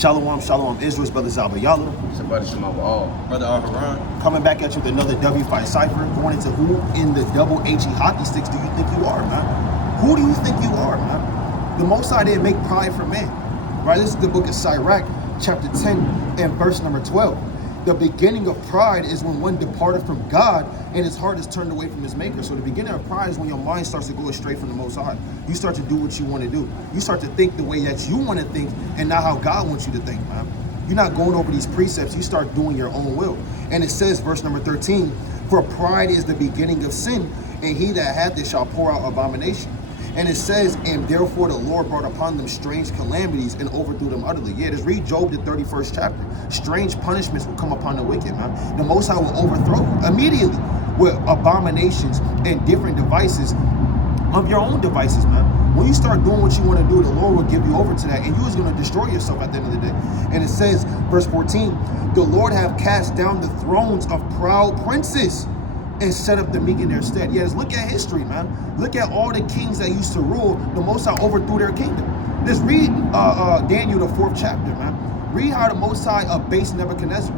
Shalom, shalom, Israel's brother Zabayala. Somebody Shema all. Brother Al-Haran. Coming back at you with another W5 Cypher. Going into who in the double HE hockey sticks do you think you are, man? Who do you think you are, man? The Most High didn't make pride for man. Right? This is the book of Sirach, chapter 10 and verse number 12. The beginning of pride is when one departed from God and his heart is turned away from his maker. So the beginning of pride is when your mind starts to go astray from the Most High. You start to do what you want to do. You start to think the way that you want to think and not how God wants you to think, man. You're not going over these precepts. You start doing your own will. And it says, verse number 13, for pride is the beginning of sin, and he that hath it shall pour out abomination. And it says, and therefore the Lord brought upon them strange calamities and overthrew them utterly. Yeah, just read Job, the 31st chapter. Strange punishments will come upon the wicked, man. The Most High will overthrow you immediately with abominations and different devices of your own devices, man. When you start doing what you want to do, the Lord will give you over to that, and you is going to destroy yourself at the end of the day. And it says, verse 14, the Lord have cast down the thrones of proud princes and set up the meek in their stead. Yeah, just look at history, man. Look at all the kings that used to rule. The Most High overthrew their kingdom. Just read Daniel, the 4th chapter, man. Read how the Most High abased Nebuchadnezzar.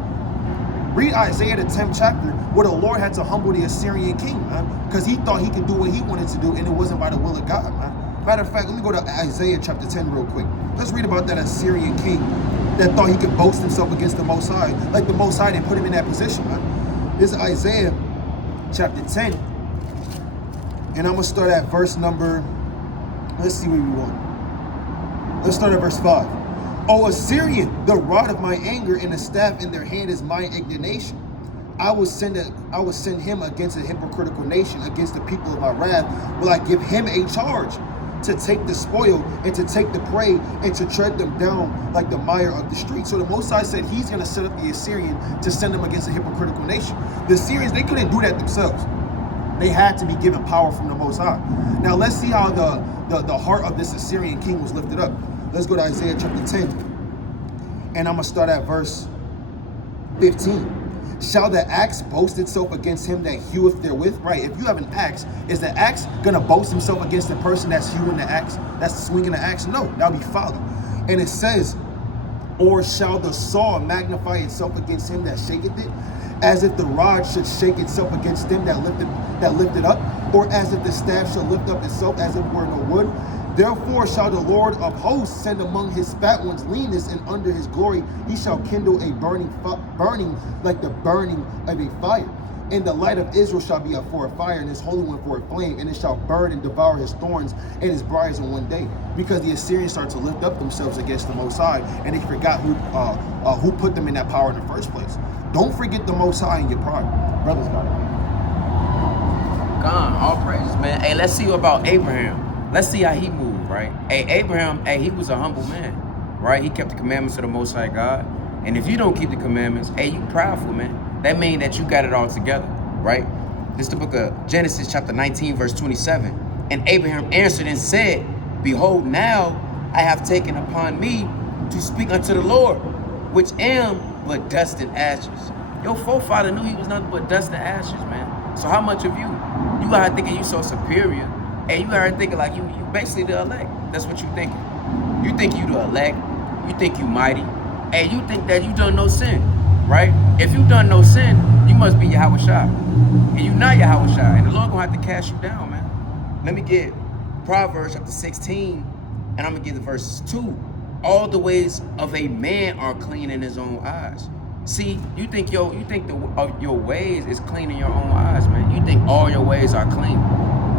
Read Isaiah, the 10th chapter, where the Lord had to humble the Assyrian king, man, because he thought he could do what he wanted to do, and it wasn't by the will of God, man. Matter of fact, let me go to Isaiah chapter 10 real quick. Let's read about that Assyrian king that thought he could boast himself against the Most High, like the Most High didn't put him in that position, man. This is Isaiah chapter 10, and I'm gonna start at verse number, let's see where we want. Let's start at verse 5. O Assyrian, the rod of my anger and the staff in their hand is my indignation. I will send him against a hypocritical nation, against the people of my wrath will I give him a charge, to take the spoil and to take the prey and to tread them down like the mire of the street. So the Most High said he's going to set up the Assyrian to send them against a hypocritical nation. The Assyrians, they couldn't do that themselves. They had to be given power from the Most High. Now let's see how the heart of this Assyrian king was lifted up. Let's go to Isaiah chapter 10. And I'm going to start at verse 15. Shall the axe boast itself against him that heweth therewith? Right, if you have an axe, is the axe gonna boast himself against the person that's hewing the axe, that's swinging the axe? No, that'll be folly. And it says, or shall the saw magnify itself against him that shaketh it, as if the rod should shake itself against them that lift it up, or as if the staff shall lift up itself as if it were no wood? Therefore shall the Lord of hosts send among his fat ones leanness, and under his glory he shall kindle a burning like the burning of a fire. And the light of Israel shall be for a fire, and his holy one for a flame, and it shall burn and devour his thorns and his briars in one day. Because the Assyrians started to lift up themselves against the Most High, and they forgot who put them in that power in the first place. Don't forget the Most High in your pride. Brothers got it. God, all praises, man. Hey, let's see about Abraham. Let's see how he moved, right? Hey, Abraham, he was a humble man, right? He kept the commandments of the Most High God. And if you don't keep the commandments, you proudful, man. That means that you got it all together, right? This is the book of Genesis, chapter 19, verse 27. And Abraham answered and said, behold, now I have taken upon me to speak unto the Lord, which am but dust and ashes. Your forefather knew he was nothing but dust and ashes, man. So how much of you? You out here thinking you so superior. Hey, you out here thinking like you basically the elect. That's what you thinking. You think you the elect. You think you mighty. Hey, you think that you done no sin, right? If you done no sin, you must be Yahweh Shai. And you not Yahweh Shai. And the Lord gonna have to cast you down, man. Let me get Proverbs chapter 16, and I'm gonna get the verse 2. All the ways of a man are clean in his own eyes. See, you think your ways is clean in your own eyes, man. You think all your ways are clean.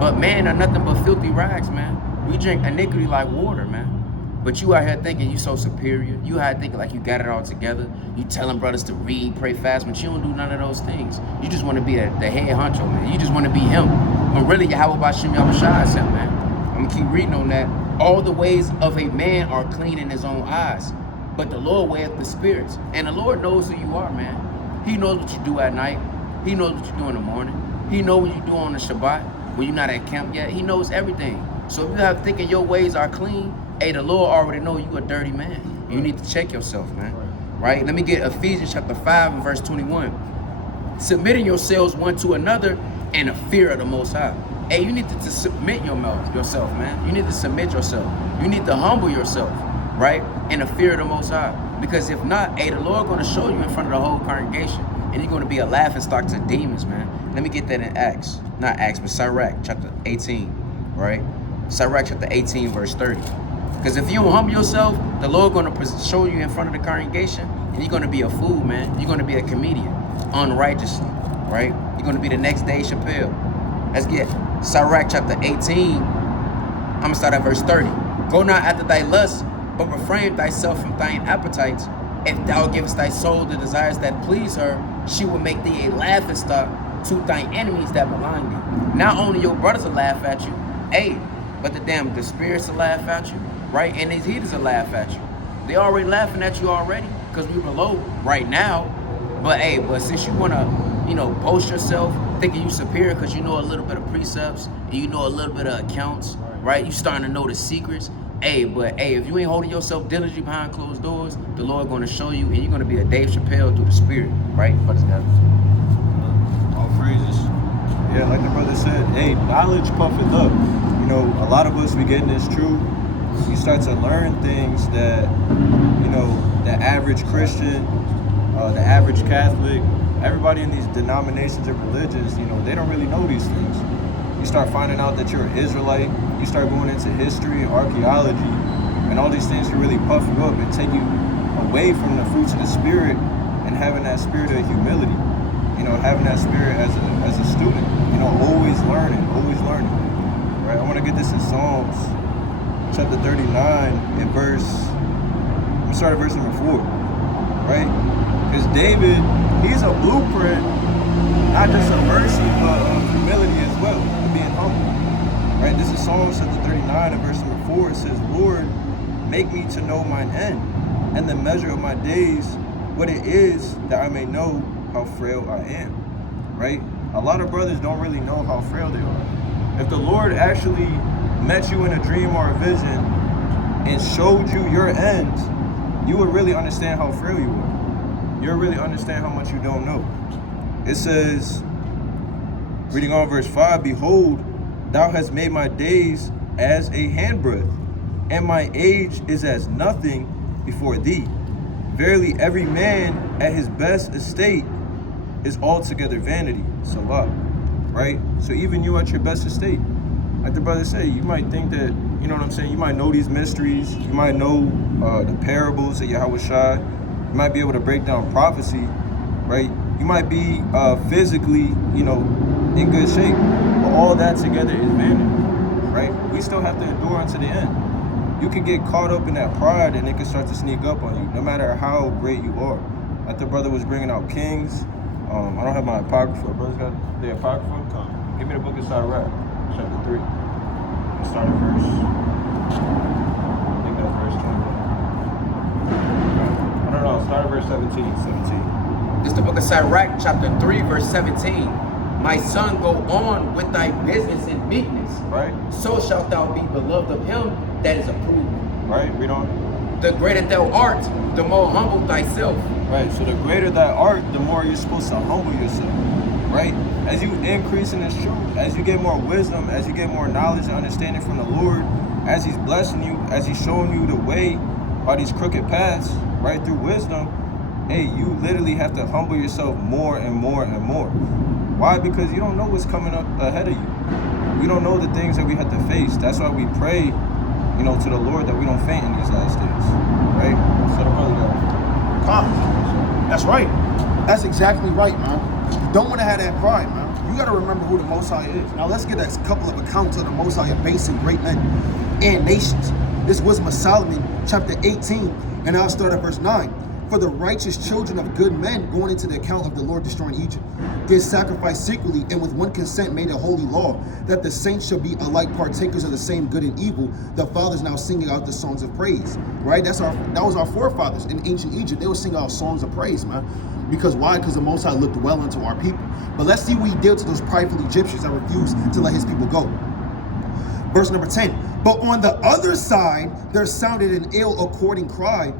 But man are nothing but filthy rags, man. We drink iniquity like water, man. But you out here thinking you so superior. You out here thinking like you got it all together. You telling brothers to read, pray, fast, but you don't do none of those things. You just want to be the head honcho, man. You just want to be him. But really, Yahweh Bashem Yahushua is him, man. I'm gonna keep reading on that. All the ways of a man are clean in his own eyes, but the Lord weigheth the spirits. And the Lord knows who you are, man. He knows what you do at night. He knows what you do in the morning. He knows what you do on the Shabbat. When you're not at camp yet, he knows everything. So if you have thinking your ways are clean, the Lord already know you a dirty man. You need to check yourself, man. Right? Let me get Ephesians chapter 5 and verse 21. Submitting yourselves one to another in the fear of the Most High. You need to submit yourself, man. You need to submit yourself. You need to humble yourself. right? In the fear of the Most High. Because if not, the Lord going to show you in front of the whole congregation, and you're going to be a laughing stock to demons, man. Let me get that in Acts. Not Acts, but Sirach, chapter 18, right? Sirach, chapter 18, verse 30. Because if you don't humble yourself, the Lord going to show you in front of the congregation, and you're going to be a fool, man. You're going to be a comedian, unrighteously, right? You're going to be the next Dave Chappelle. Let's get Sirach, chapter 18. I'm going to start at verse 30. Go not after thy lust, but refrain thyself from thine appetites. If thou givest thy soul the desires that please her, she will make thee a laughing stock to thine enemies that malign thee. Not only your brothers will laugh at you, but the spirits will laugh at you, right? And these heathens will laugh at you. They already laughing at you already because we below right now. But since you want to, boast yourself, thinking you superior because you know a little bit of precepts and you know a little bit of accounts, right? You starting to know the secrets. If you ain't holding yourself diligently behind closed doors, the Lord going to show you, and you're going to be a Dave Chappelle through the Spirit, right? All praises. Yeah, like the brother said, knowledge puffeth up. A lot of us, we get in this truth. We start to learn things that, the average Christian, the average Catholic, everybody in these denominations and religions, they don't really know these things. You start finding out that you're an Israelite. You start going into history, archaeology, and all these things can really puff you up and take you away from the fruits of the Spirit and having that spirit of humility. Having that spirit as a student. Always learning. Right? I want to get this in Psalms chapter 39 and verse number 4. Right? Because David, he's a blueprint, not just of mercy, but of humility as well, of being humble. Right? This is Psalms chapter 39 and verse number 4. It says, Lord, make me to know mine end, and the measure of my days, what it is, that I may know how frail I am. Right? A lot of brothers don't really know how frail they are. If the Lord actually met you in a dream or a vision and showed you your end, you would really understand how frail you are. You'll really understand how much you don't know. It says, reading on verse 5, Behold, thou hast made my days as a handbreadth, and my age is as nothing before thee. Verily, every man at his best estate is altogether vanity. Salah. Right? So even you at your best estate, like the brother said, you might think that, you might know these mysteries, you might know the parables of Yahweh Shai, you might be able to break down prophecy, right? You might be physically, in good shape, but all that together is vanity, right? We still have to endure unto the end. You can get caught up in that pride and it can start to sneak up on you, no matter how great you are. Like the brother was bringing out Kings. I don't have my Apocrypha. Brother's got the Apocrypha? Give me the book of Sirach, chapter 3. Start at verse, I think that's verse 20. No, start at verse 17. This is the book of Sirach, chapter 3, verse 17. My son, go on with thy business in meekness. Right. So shalt thou be beloved of him that is approved. Right, read on. The greater thou art, the more humble thyself. Right, so the greater thy art, the more you're supposed to humble yourself. Right? As you increase in this truth, as you get more wisdom, as you get more knowledge and understanding from the Lord, as he's blessing you, as he's showing you the way by these crooked paths, right, through wisdom, you literally have to humble yourself more and more and more. Why? Because you don't know what's coming up ahead of you. We don't know the things that we have to face. That's why we pray, to the Lord that we don't faint in these last days. Right? So the brother got That's right. That's exactly right, man. You don't want to have that pride, man. You got to remember who the Most High is. Now let's get a couple of accounts of the Most High abasing great men and nations. This Wisdom of Solomon, chapter 18, and I'll start at verse 9. For the righteous children of good men, going into the account of the Lord destroying Egypt, did sacrifice secretly, and with one consent made a holy law, that the saints shall be alike partakers of the same good and evil. The fathers now singing out the songs of praise. Right? That was our forefathers in ancient Egypt. They were singing out songs of praise, man. Because why? Because the Most High looked well unto our people. But let's see what he did to those prideful Egyptians that refused to let his people go. Verse number 10. But on the other side, there sounded an ill-according cry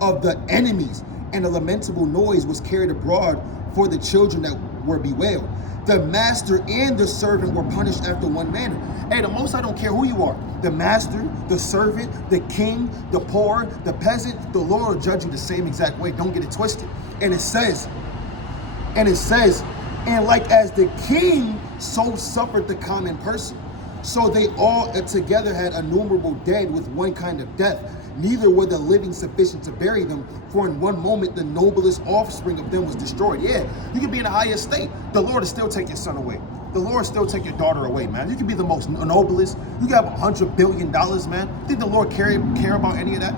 of the enemies, and a lamentable noise was carried abroad for the children that were bewailed. The master and the servant were punished after one manner. Hey, the Most High don't care who you are. The master, the servant, the king, the poor, the peasant, the Lord will judge you the same exact way. Don't get it twisted. And it says, and like as the king, so suffered the common person. So they all together had innumerable dead with one kind of death. Neither were the living sufficient to bury them, for in one moment the noblest offspring of them was destroyed. Yeah, you can be in the highest state. The Lord will still take your son away. The Lord will still take your daughter away, man. You can be the most noblest. You can have $100 billion, man. Think the Lord care about any of that?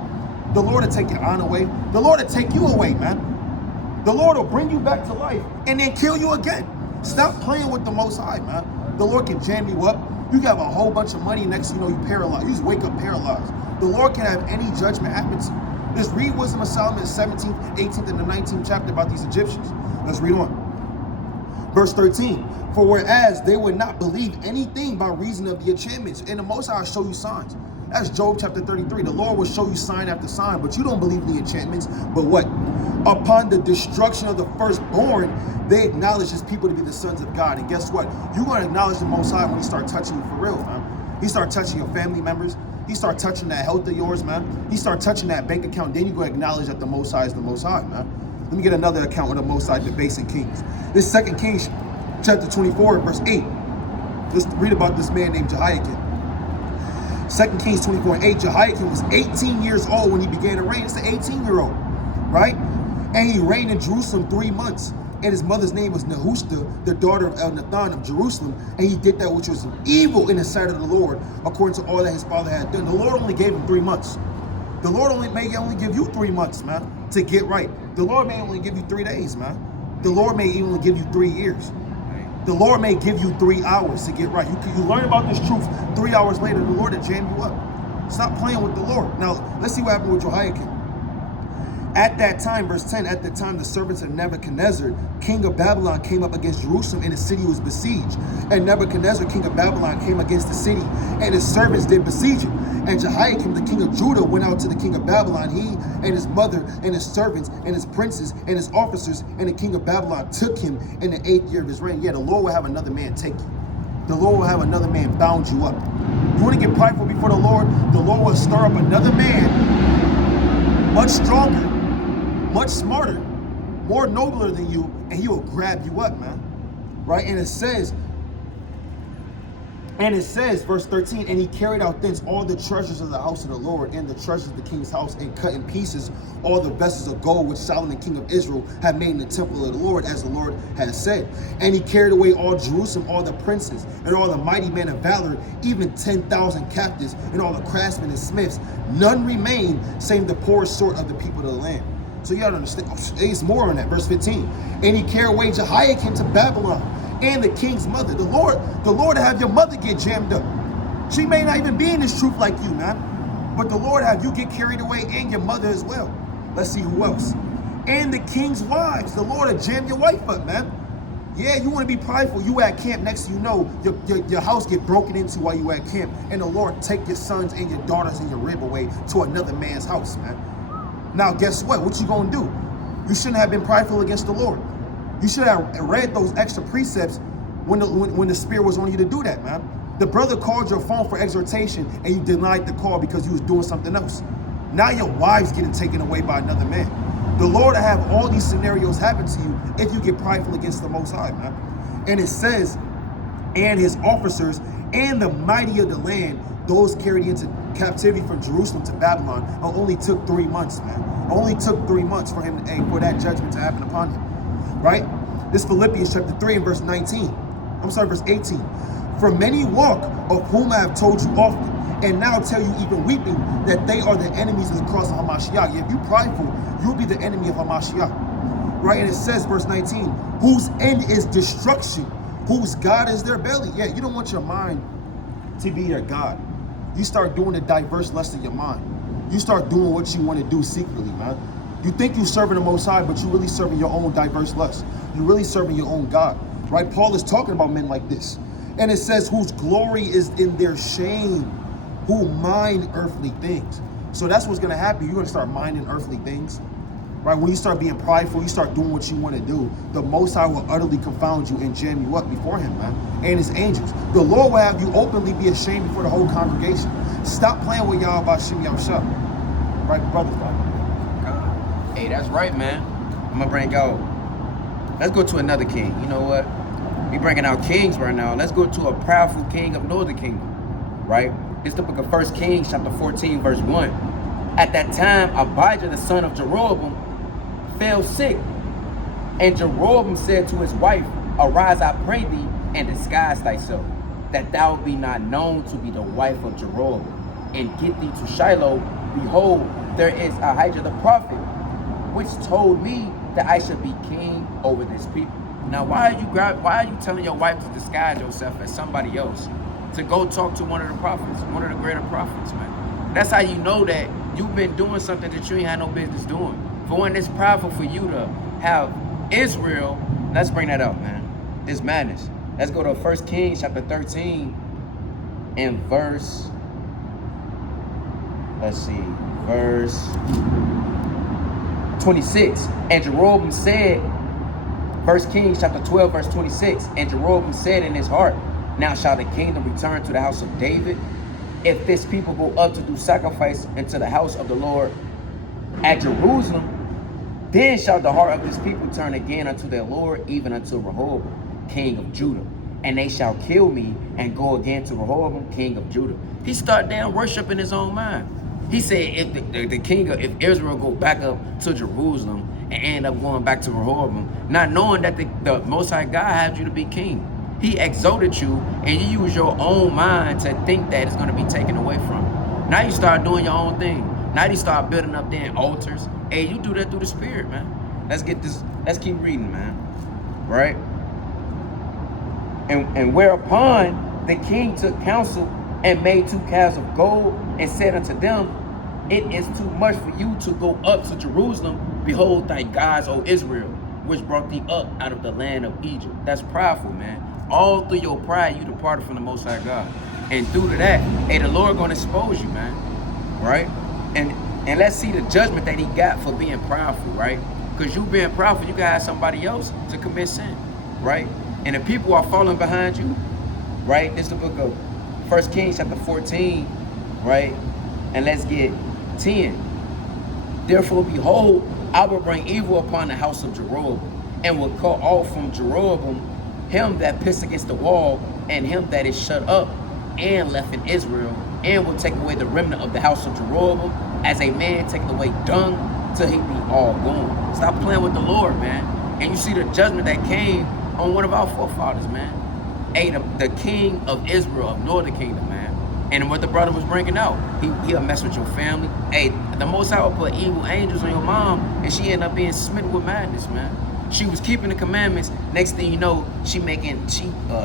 The Lord will take your honor away. The Lord will take you away, man. The Lord will bring you back to life and then kill you again. Stop playing with the Most High, man. The Lord can jam you up. You can have a whole bunch of money, next thing you know, you paralyzed. You just wake up paralyzed. The Lord can have any judgment happen to you. Just read Wisdom of Solomon, 17th, 18th, and the 19th chapter about these Egyptians. Let's read on. Verse 13. For whereas they would not believe anything by reason of the enchantments, and the Most High will show you signs. That's Job chapter 33. The Lord will show you sign after sign, but you don't believe the enchantments. But what? Upon the destruction of the firstborn, they acknowledge his people to be the sons of God. And guess what? You're going to acknowledge the Most High when he start touching you for real, man. He start touching your family members. He start touching that health of yours, man. He start touching that bank account. Then you're going to acknowledge that the Most High is the Most High, man. Let me get another account of the Most High debasing kings. This 2 Kings chapter 24, verse 8. Let's read about this man named Jehoiakim. 2 Kings 24 and 8, Jehoiakim was 18 years old when he began to reign. It's an 18-year-old, right? And he reigned in Jerusalem 3 months. And his mother's name was Nehushta, the daughter of Elnathan of Jerusalem. And he did that which was evil in the sight of the Lord, according to all that his father had done. The Lord only gave him 3 months. The Lord may only give you 3 months, man, to get right. The Lord may only give you 3 days, man. The Lord may only give you 3 years. The Lord may give you 3 hours to get right. You learn about this truth 3 hours later, the Lord will jam you up. Stop playing with the Lord. Now, let's see what happened with Jehoiakim. At that time, verse 10, at the time the servants of Nebuchadnezzar, king of Babylon, came up against Jerusalem, and the city was besieged. And Nebuchadnezzar, king of Babylon, came against the city, and his servants did besiege it. And Jehoiakim, the king of Judah, went out to the king of Babylon. He and his mother and his servants and his princes and his officers, and the king of Babylon took him in the 8th year of his reign. Yeah, the Lord will have another man take you. The Lord will have another man bound you up. You want to get prideful before the Lord will stir up another man, much stronger, much smarter, more nobler than you, and he will grab you up, man. Right? And it says, verse 13, and he carried out thence all the treasures of the house of the Lord and the treasures of the king's house, and cut in pieces all the vessels of gold which Solomon king of Israel had made in the temple of the Lord, as the Lord had said. And he carried away all Jerusalem, all the princes, and all the mighty men of valor, even 10,000 captives, and all the craftsmen and smiths. None remained, save the poorest sort of the people of the land. So you gotta understand, it's more on that, verse 15. And he carried away Jehoiakim to Babylon, and the king's mother. The Lord have your mother get jammed up. She may not even be in this truth like you, man. But the Lord have you get carried away, and your mother as well. Let's see who else. And the king's wives. The Lord will jam your wife up, man. Yeah, you want to be prideful. You at camp, next thing you know, your house get broken into while you at camp. And the Lord take your sons and your daughters and your rib away to another man's house, man. Now, guess what? What you gonna do? You shouldn't have been prideful against the Lord. You should have read those extra precepts when the Spirit was on you to do that, man. The brother called your phone for exhortation, and you denied the call because you was doing something else. Now your wife's getting taken away by another man. The Lord will have all these scenarios happen to you if you get prideful against the Most High, man. And it says, and his officers and the mighty of the land, those carried into captivity from Jerusalem to Babylon, only took 3 months, man. Only took 3 months for him, for that judgment to happen upon him, right? This Philippians chapter 3 and verse 19. I'm sorry, verse 18. For many walk, of whom I have told you often, and now tell you even weeping, that they are the enemies of the cross of Hamashiach. If you're prideful, you'll be the enemy of Hamashiach, right? And it says, verse 19, whose end is destruction, whose God is their belly. Yeah, you don't want your mind to be your God. You start doing the diverse lust of your mind. You start doing what you want to do secretly, man. You think you're serving the Most High, but you're really serving your own diverse lust. You're really serving your own God, right? Paul is talking about men like this. And it says, whose glory is in their shame, who mind earthly things. So that's what's going to happen. You're going to start minding earthly things. Right? When you start being prideful, you start doing what you want to do, the Most High will utterly confound you and jam you up before him, man, and his angels. The Lord will have you openly be ashamed before the whole congregation. Stop playing with y'all about Shem Yahshua. Right, brother? Hey, that's right, man. I'm gonna bring out, let's go to another king. You know what? We bringing out kings right now. Let's go to a powerful king of Northern Kingdom, right? It's the book of 1 Kings, chapter 14, verse 1. At that time, Abijah, the son of Jeroboam, fell sick. And Jeroboam said to his wife, arise, I pray thee, and disguise thyself, that thou be not known to be the wife of Jeroboam, and get thee to Shiloh. Behold, there is Ahijah the prophet, which told me that I should be king over this people. Now, why are you telling your wife to disguise yourself as somebody else, to go talk to one of the prophets, one of the greater prophets, man? That's how you know that you've been doing something that you ain't had no business doing. For when it's powerful for you to have Israel, let's bring that up, man. It's madness. Let's go to 1 Kings chapter 13 and verse, verse 26. And Jeroboam said, 1 Kings chapter 12, verse 26, and Jeroboam said in his heart, now shall the kingdom return to the house of David, if this people go up to do sacrifice into the house of the Lord at Jerusalem. Then shall the heart of this people turn again unto their Lord, even unto Rehoboam, king of Judah. And they shall kill me and go again to Rehoboam, king of Judah. He started down worshiping his own mind. He said if Israel go back up to Jerusalem and end up going back to Rehoboam, not knowing that the Most High God had you to be king. He exalted you, and you use your own mind to think that it's going to be taken away from you. Now you start doing your own thing. Now you start building up damn altars. Hey, you do that through the Spirit, man. Let's keep reading, man. Right? And whereupon the king took counsel and made 2 calves of gold and said unto them, it is too much for you to go up to Jerusalem. Behold thy gods, O Israel, which brought thee up out of the land of Egypt. That's prideful, man. All through your pride, you departed from the Most High God. And due to that, hey, the Lord gonna expose you, man. Right? And let's see the judgment that he got for being prideful, right? Because you being prideful, you gotta have somebody else to commit sin, right? And the people are falling behind you, right? This is the book of 1 Kings chapter 14, right? And let's get 10. Therefore, behold, I will bring evil upon the house of Jeroboam, and will cut off from Jeroboam him that pissed against the wall, and him that is shut up and left in Israel, and will take away the remnant of the house of Jeroboam, as a man taking away dung, till he be all gone. Stop playing with the Lord, man. And you see the judgment that came on one of our forefathers, man. Hey, the king of Israel, of Northern Kingdom, man. And what the brother was bringing out, he'll mess with your family. Hey, the Most High will put evil angels on your mom, and she ended up being smitten with madness, man. She was keeping the commandments. Next thing you know, she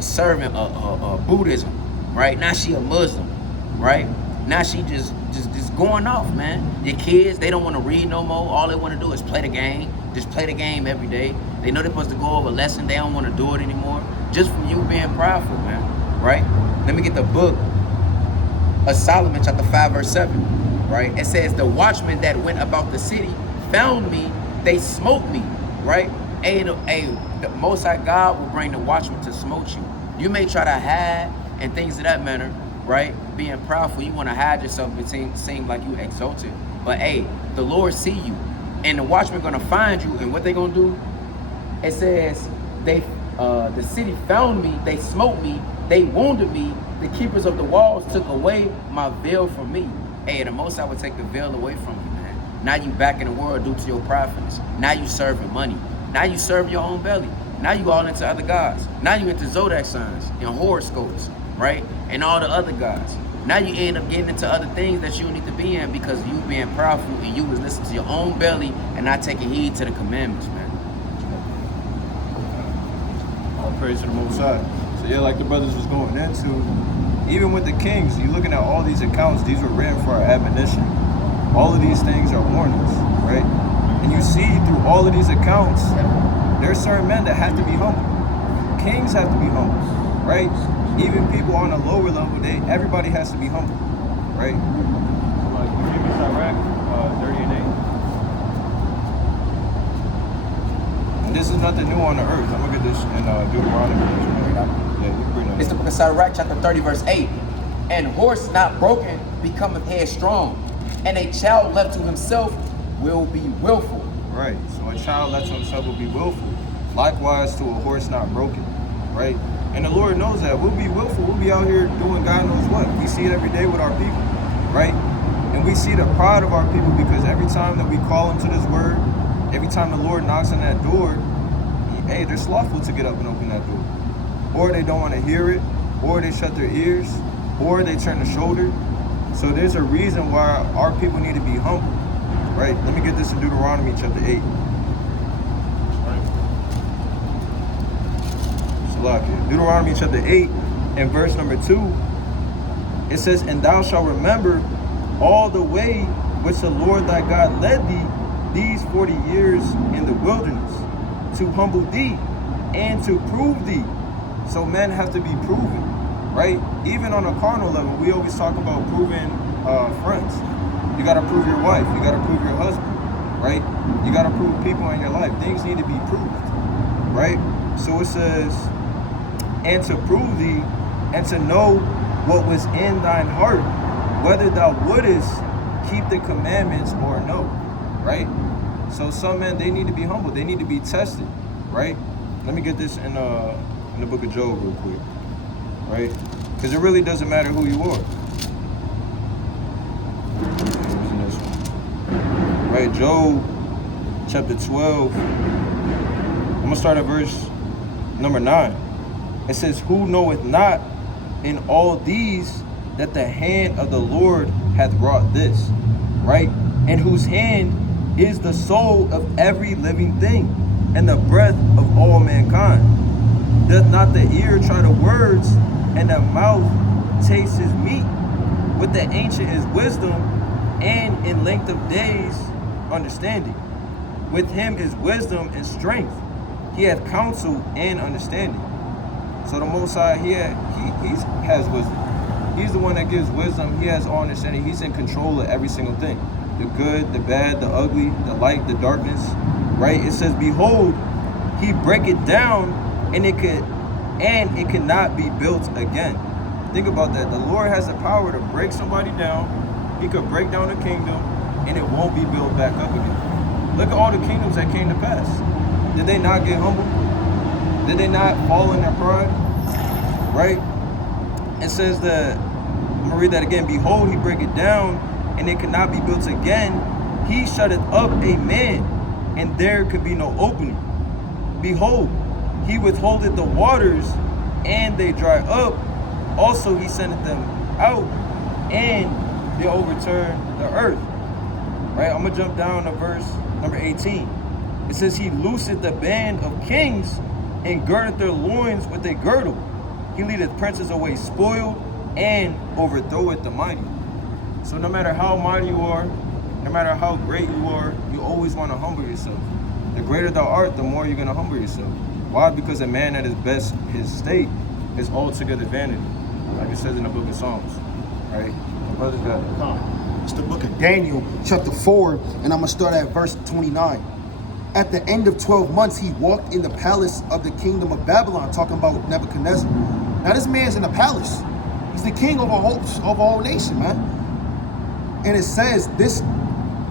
serving Buddhism, right? Now she a Muslim, right? Now she just going off, man. Your kids, they don't want to read no more. All they want to do is play the game. Just play the game every day. They know they're supposed to go over a lesson. They don't want to do it anymore. Just from you being prideful, man, right? Let me get the book of Solomon, chapter 5, verse 7, right? It says, the watchmen that went about the city found me, they smote me, right? The Most High God will bring the watchmen to smote you. You may try to hide and things of that manner, right? Being prideful, you want to hide yourself, but seem like you exalted. But hey, the Lord see you, and the watchmen gonna find you, and what they gonna do? It says, the city found me, they smote me, they wounded me, the keepers of the walls took away my veil from me. Hey, the Most High would take the veil away from you, man. Now you back in the world due to your pridefulness. Now you serving money. Now you serve your own belly. Now you all into other gods. Now you into zodiac signs and horoscopes, right? And all the other gods. Now you end up getting into other things that you don't need to be in because you being prideful and you was listening to your own belly and not taking heed to the commandments, man. All praise to the Most High. So yeah, like the brothers was going into, even with the kings, you're looking at all these accounts, these were written for our admonition. All of these things are warnings, right? And you see through all of these accounts, there's certain men that have to be humble. Kings have to be humble, right? Even people on a lower level, everybody has to be humble, right? Give me Iraq, 30 and And this is nothing new on the earth. I'm gonna get this in Deuteronomy. Yeah, you can bring that. It's the book of Sirach, chapter 30, verse 8. And horse not broken becometh headstrong, and a child left to himself will be willful. Right. So a child left to himself will be willful. Likewise to a horse not broken. Right. And the Lord knows that. We'll be willful. We'll be out here doing God knows what. We see it every day with our people. Right. And we see the pride of our people because every time that we call them to this word, every time the Lord knocks on that door, hey, they're slothful to get up and open that door. Or they don't want to hear it, or they shut their ears, or they turn the shoulder. So there's a reason why our people need to be humble, right? Let me get this in Deuteronomy chapter 8. Salakia. Deuteronomy chapter 8 and verse number 2, it says, and thou shalt remember all the way which the Lord thy God led thee these 40 years in the wilderness, to humble thee and to prove thee. So men have to be proven, right? Even on a carnal level, we always talk about proving friends. You got to prove your wife. You got to prove your husband, right? You got to prove people in your life. Things need to be proved, right? So it says, and to prove thee and to know what was in thine heart, whether thou wouldest keep the commandments or no, right? So some men, they need to be humble. They need to be tested, right? Let me get this in the book of Job real quick, right? Because it really doesn't matter who you are. Right, Job chapter 12. I'm gonna start at verse number 9. It says, who knoweth not in all these that the hand of the Lord hath wrought this, right? And whose hand is the soul of every living thing, and the breath of all mankind. Doth not the ear try the words, and the mouth taste his meat? With the ancient is wisdom, and in length of days understanding. With him is wisdom and strength. He hath counsel and understanding. So the Most High, he has wisdom. He's the one that gives wisdom. He has all understanding. He's in control of every single thing. The good, the bad, the ugly, the light, the darkness, right? It says, behold, he break it down, and it cannot be built again. Think about that. The Lord has the power to break somebody down. He could break down a kingdom, and it won't be built back up again. Look at all the kingdoms that came to pass. Did they not get humble? Did they not fall in their pride? Right? It says that, I'm going to read that again. Behold, he break it down, and it cannot be built again. He shutteth up a man, and there could be no opening. Behold, he withholdeth the waters, and they dry up. Also he sendeth them out, and they overturn the earth. Right? I'm going to jump down to verse number 18. It says, he looseth the band of kings, and girdeth their loins with a girdle. He leadeth princes away spoiled, and overthroweth the mighty. So no matter how mighty you are, no matter how great you are, you always want to humble yourself. The greater thou art, the more you're going to humble yourself. Why? Because a man at his best, his state, is altogether vanity. Like it says in the book of Psalms. Right? My brother's got it. It's the book of Daniel, chapter 4, and I'm going to start at verse 29. At the end of 12 months, he walked in the palace of the kingdom of Babylon, talking about Nebuchadnezzar. Now, this man's in the palace. He's the king of a whole nation, man. And it says this,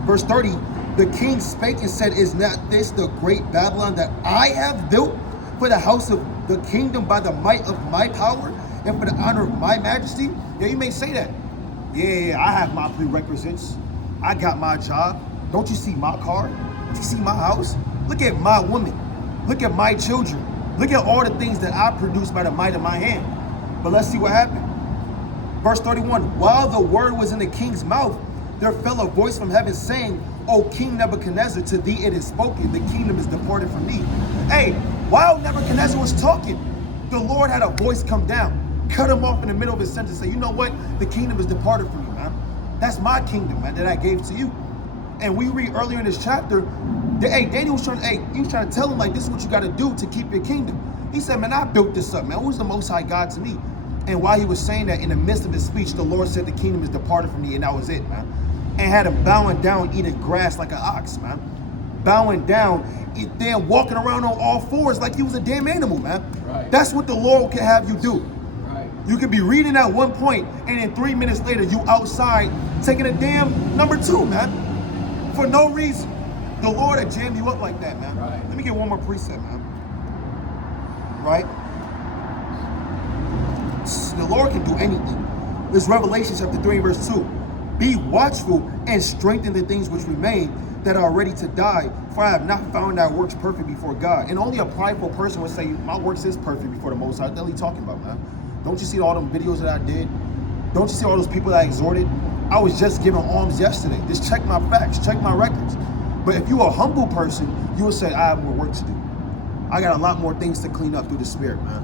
verse 30, the king spake and said, is not this the great Babylon that I have built for the house of the kingdom by the might of my power and for the honor of my majesty? Yeah, you may say that. Yeah, I have my prerequisites. I got my job. Don't you see my car? Don't you see my house? Look at my woman. Look at my children. Look at all the things that I produced by the might of my hand. But let's see what happened. Verse 31, while the word was in the king's mouth, there fell a voice from heaven saying, O King Nebuchadnezzar, to thee it is spoken, the kingdom is departed from thee. Hey, while Nebuchadnezzar was talking, the Lord had a voice come down, cut him off in the middle of his sentence, say, you know what? The kingdom is departed from you, man. That's my kingdom, man, that I gave to you. And we read earlier in this chapter, that, Daniel was trying to tell him, like, this is what you got to do to keep your kingdom. He said, man, I built this up, man. Who's the Most High God to me? And while he was saying that, in the midst of his speech, the Lord said the kingdom is departed from thee, and that was it, man. And had him bowing down, eating grass like an ox, man. Bowing down, damn walking around on all fours like he was a damn animal, man. Right. That's what the Lord can have you do. Right. You could be reading at one point, and then 3 minutes later, you outside taking a damn number 2, man. For no reason. The Lord will jam you up like that, man. Right. Let me get one more precept, man. Right? The Lord can do anything. This Revelation chapter 3, verse 2. Be watchful and strengthen the things which remain that are ready to die, for I have not found thy works perfect before God. And only a prideful person would say, my works is perfect before the Most High. What the hell are you talking about, man? Don't you see all them videos that I did? Don't you see all those people that I exhorted? I was just giving alms yesterday. Just check my facts, check my records. But if you're a humble person, you will say, I have more work to do. I got a lot more things to clean up through the Spirit, man.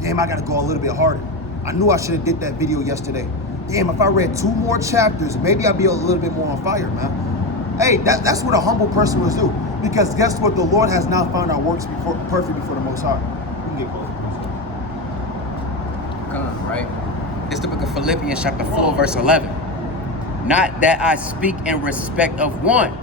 Damn, I got to go a little bit harder. I knew I should have did that video yesterday. Damn, if I read 2 more chapters, maybe I'd be a little bit more on fire, man. Hey, that's what a humble person would do. Because guess what? The Lord has not found our works perfect before the Most High. We can get close. Come, right? It's the book of Philippians chapter 4, verse 11. Not that I speak in respect of one,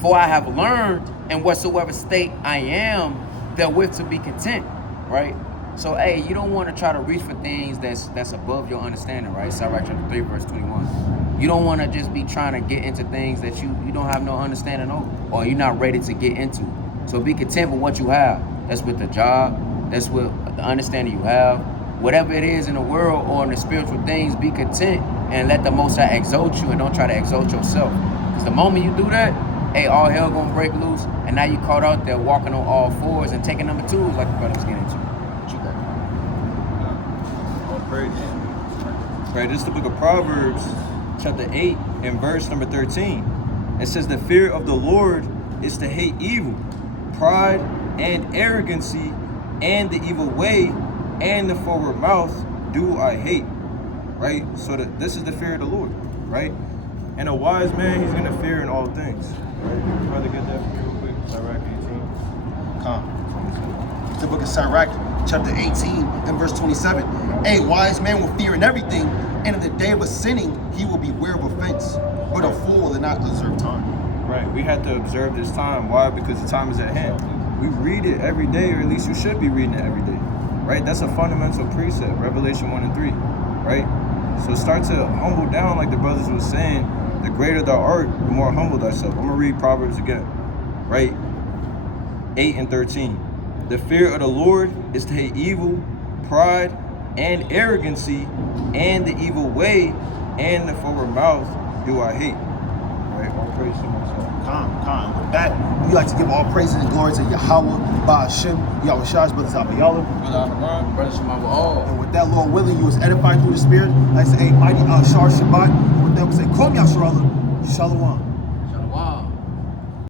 for I have learned in whatsoever state I am therewith to be content, right? So, hey, you don't want to try to reach for things that's above your understanding, right? Sirach chapter 3, verse 21. You don't want to just be trying to get into things that you don't have no understanding of, or you're not ready to get into. So be content with what you have. That's with the job. That's with the understanding you have. Whatever it is in the world or in the spiritual things, be content and let the Most High exalt you, and don't try to exalt yourself. Because the moment you do that, hey, all hell gonna break loose, and now you caught out there walking on all fours and taking number 2s like the brother was getting into. What you got? All praise. Right, this is the book of Proverbs, chapter 8, and verse number 13. It says, the fear of the Lord is to hate evil, pride and arrogancy, and the evil way, and the forward mouth do I hate. Right? So this is the fear of the Lord, right? And a wise man, he's gonna fear in all things. Right? Brother, get that for me real quick. Sirach 18. Come. The book of Sirach, chapter 18 and verse 27. A wise man will fear in everything, and in the day of a sinning, he will beware of offense. But a fool will not observe time. Right, we have to observe this time. Why? Because the time is at hand. We read it every day, or at least you should be reading it every day. Right? That's a fundamental precept, Revelation 1 and 3. Right? So start to humble down, like the brothers was saying. The greater thou art, the more humble thyself. I'm going to read Proverbs again. Right? 8 and 13. The fear of the Lord is to hate evil, pride, and arrogancy, and the evil way, and the forward mouth do I hate. Right? All praise to myself. Con. With that, we like to give all praises and glory to Yahweh, Ba'ashem, Yahweh Shai's brothers Abayala. Brother Shema, all. And with that, Lord willing, you was edified through the Spirit. Like I say, hey, mighty Shar Shabbat. And with that, we say, Kom Yasharallah, Shalom.